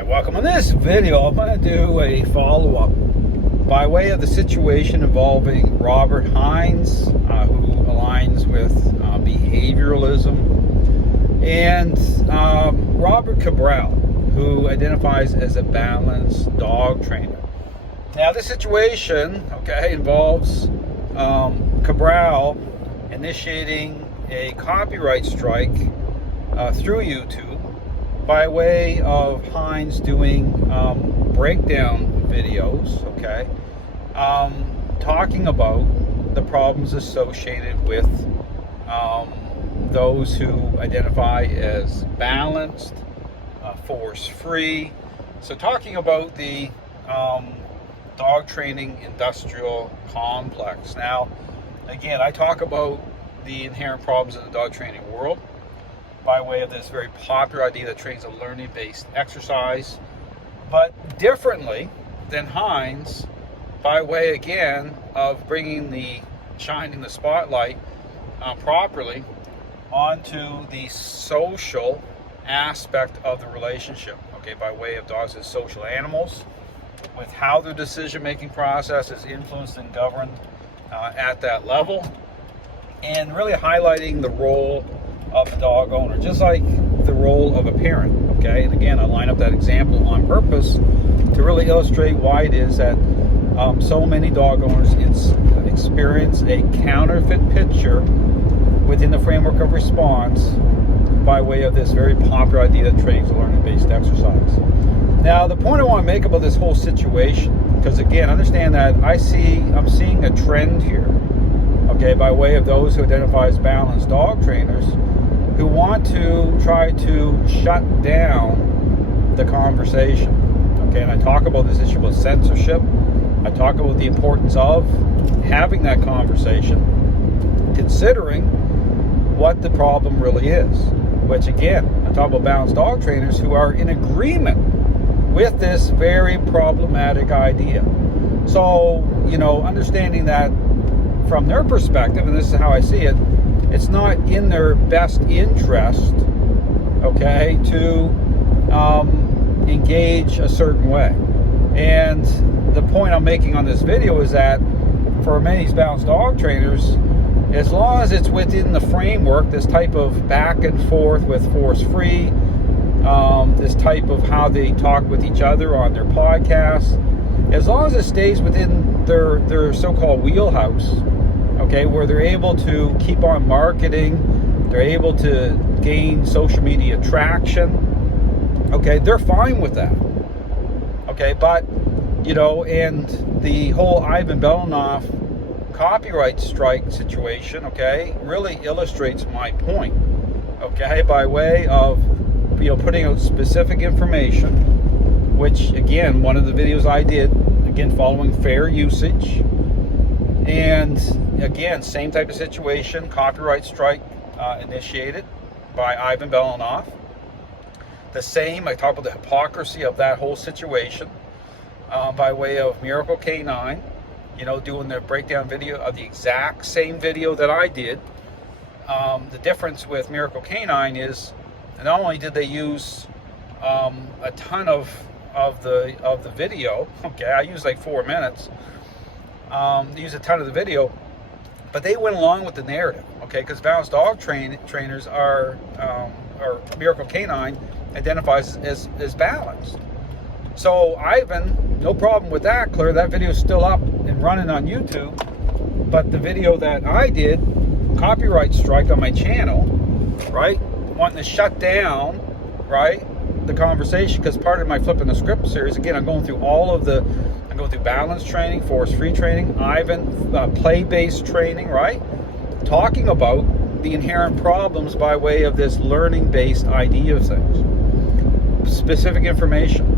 Hi, welcome. In this video, I'm going to do a follow-up by way of the situation involving Robert Hines, who aligns with behavioralism, and Robert Cabral, who identifies as a balanced dog trainer. Now, this situation, involves Cabral initiating a copyright strike through YouTube by way of Hines doing breakdown videos, talking about the problems associated with those who identify as balanced, force-free. So talking about the dog training industrial complex. Now, again, I talk about the inherent problems in the dog training world by way of this very popular idea that trains a learning-based exercise, but differently than Hines, by way again of shining the spotlight properly onto the social aspect of the relationship, by way of dogs as social animals, with how their decision-making process is influenced and governed at that level, and really highlighting the role of the dog owner, just like the role of a parent, And again, I line up that example on purpose to really illustrate why it is that so many dog owners experience a counterfeit picture within the framework of response by way of this very popular idea that trains a learning-based exercise. Now, the point I want to make about this whole situation, because again, understand that I'm seeing a trend here, by way of those who identify as balanced dog trainers, who want to try to shut down the conversation. And I talk about this issue of censorship. I talk about the importance of having that conversation, considering what the problem really is. Which again, I talk about balanced dog trainers who are in agreement with this very problematic idea. So, understanding that from their perspective, and this is how I see it, it's not in their best interest, to engage a certain way. And the point I'm making on this video is that for many of these balanced dog trainers, as long as it's within the framework, this type of back and forth with force-free, this type of how they talk with each other on their podcasts, as long as it stays within their so-called wheelhouse, where they're able to keep on marketing, they're able to gain social media traction, they're fine with that. But, and the whole Ivan Belanoff copyright strike situation, really illustrates my point, by way of, putting out specific information, which, again, one of the videos I did, again, following fair usage, and again, same type of situation, copyright strike initiated by Ivan Belanoff. The same, I talk about the hypocrisy of that whole situation by way of Miracle K9, doing their breakdown video of the exact same video that I did. The difference with Miracle K9 is not only did they use a ton of the video, I used like 4 minutes, they used a ton of the video, but they went along with the narrative, because balanced dog trainers are, or Miracle K9 identifies as balanced. So Ivan, no problem with that, clear, that video is still up and running on YouTube, but the video that I did, copyright strike on my channel, wanting to shut down, the conversation, because part of my Flipping the Script series, again, I'm going through balance training, force-free training, Ivan, play-based training, talking about the inherent problems by way of this learning-based idea of things. Specific information.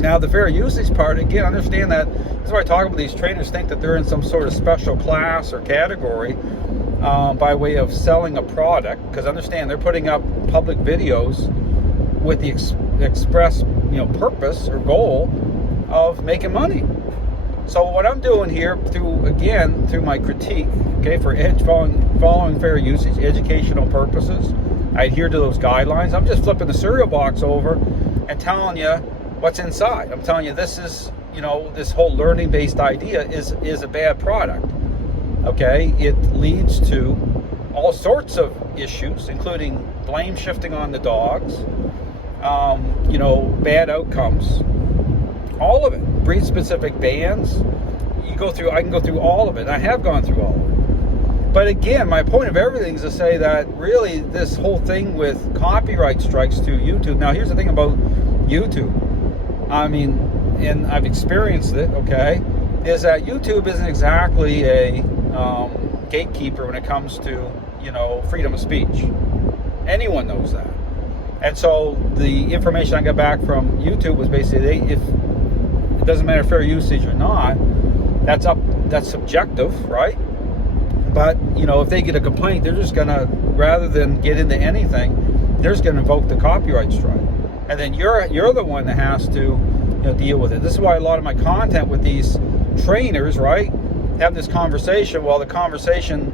Now, the fair usage part, again, understand that, this is why I talk about these trainers think that they're in some sort of special class or category by way of selling a product, because understand they're putting up public videos with the express purpose or goal of making money. So what I'm doing here through my critique, for following fair usage, educational purposes, I adhere to those guidelines. I'm just flipping the cereal box over and telling you what's inside. I'm telling you, this is, this whole learning-based idea is a bad product. Okay, it leads to all sorts of issues, including blame shifting on the dogs, bad outcomes, all of it, breed-specific bans. I can go through all of it. I have gone through all of it. But again, my point of everything is to say that really this whole thing with copyright strikes to YouTube. Now, here's the thing about YouTube. I mean, and I've experienced it, okay, is that YouTube isn't exactly a gatekeeper when it comes to, freedom of speech. Anyone knows that. And so the information I got back from YouTube was basically, if it doesn't matter fair usage or not, that's subjective, right? But, if they get a complaint, they're just going to, rather than get into anything, they're just going to invoke the copyright strike. And then you're the one that has to, deal with it. This is why a lot of my content with these trainers, right, have this conversation. Well, the conversation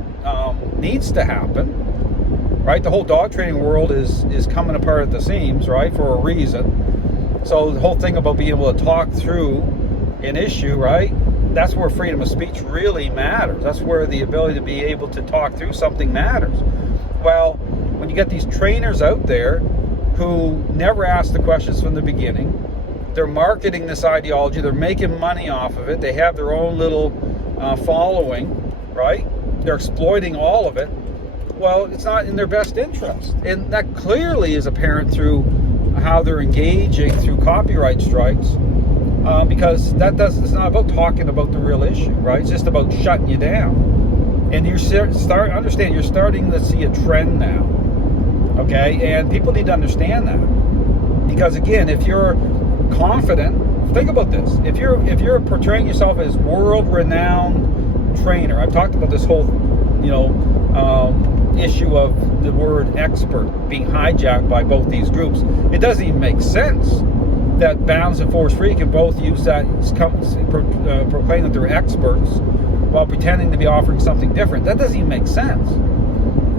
needs to happen, right? The whole dog training world is coming apart at the seams, right, for a reason. So the whole thing about being able to talk through an issue, right, that's where freedom of speech really matters. That's where the ability to be able to talk through something matters. Well, when you get these trainers out there who never ask the questions from the beginning, they're marketing this ideology, they're making money off of it, they have their own little following, right? They're exploiting all of it. Well, it's not in their best interest. And that clearly is apparent through how they're engaging through copyright strikes. Because it's not about talking about the real issue, right? It's just about shutting you down. And you're starting to see a trend now, okay? And people need to understand that, because again, if you're confident, think about this: if you're portraying yourself as world-renowned trainer, I've talked about this whole, issue of the word expert being hijacked by both these groups. It doesn't even make sense that Balanced and Force Free can both use that, proclaim that they're experts while pretending to be offering something different. That doesn't even make sense.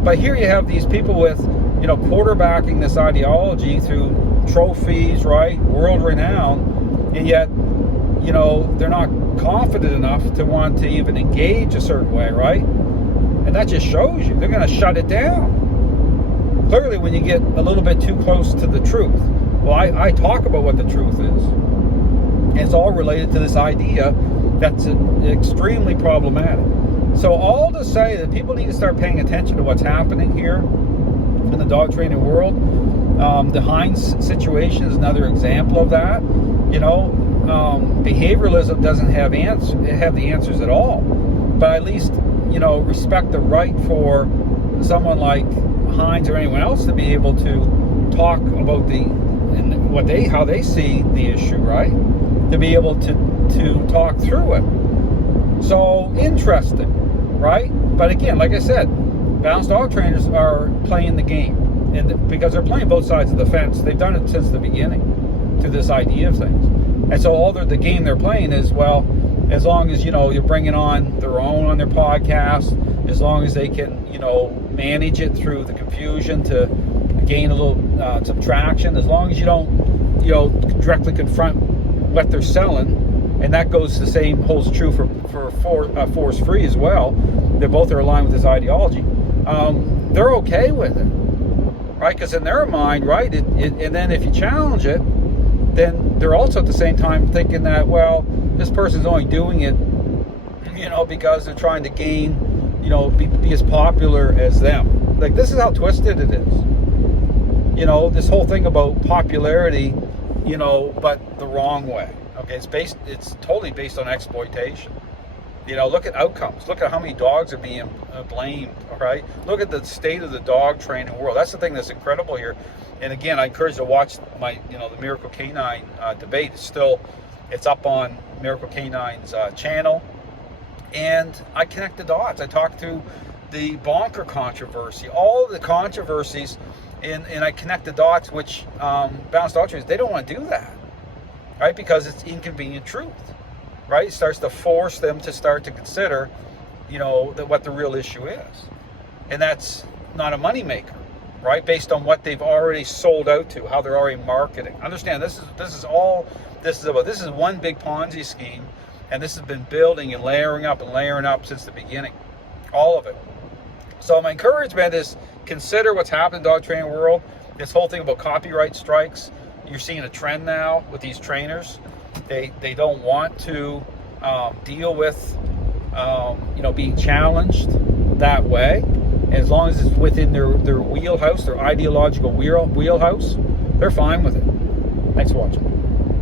But here you have these people with, quarterbacking this ideology through trophies, right, world renowned, and yet, they're not confident enough to want to even engage a certain way, right? And that just shows you they're going to shut it down. Clearly, when you get a little bit too close to the truth. Well, I talk about what the truth is. And it's all related to this idea that's extremely problematic. So all to say that people need to start paying attention to what's happening here in the dog training world. The Heinz situation is another example of that. Behavioralism doesn't have the answers at all. But at least, respect the right for someone like Heinz or anyone else to be able to talk about how they see the issue, right? To be able to talk through it. So interesting, right? But again, like I said, balanced dog trainers are playing the game, and because they're playing both sides of the fence. They've done it since the beginning to this idea of things. And so all the game they're playing is, well, as long as you're bringing on their own on their podcast, as long as they can manage it through the confusion to gain a little some traction, as long as you don't directly confront what they're selling, and that holds true for Force Free as well. They both are aligned with this ideology. They're okay with it, right? Because in their mind, right, and then if you challenge it, then they're also at the same time thinking that, well, this person's only doing it, because they're trying to gain, be as popular as them. Like, this is how twisted it is. This whole thing about popularity, but the wrong way. Okay, it's totally based on exploitation. Look at outcomes. Look at how many dogs are being blamed, all right? Look at the state of the dog training world. That's the thing that's incredible here. And again, I encourage you to watch my, the Miracle Canine debate. It's up on Miracle Canine's channel. And I connect the dots. I talk through the bonker controversy, all of the controversies, and I connect the dots, which balanced dog trainers, they don't want to do that, right? Because it's inconvenient truth, right? It starts to force them to start to consider, what the real issue is. And that's not a moneymaker. right? Based on what they've already sold out to, how they're already marketing. Understand, this is one big Ponzi scheme, and this has been building and layering up since the beginning, all of it. So my encouragement is consider what's happened in the dog training world. This whole thing about copyright strikes, you're seeing a trend now with these trainers. They don't want to deal with being challenged that way. As long as it's within their wheelhouse, their ideological wheelhouse, they're fine with it. Thanks for watching.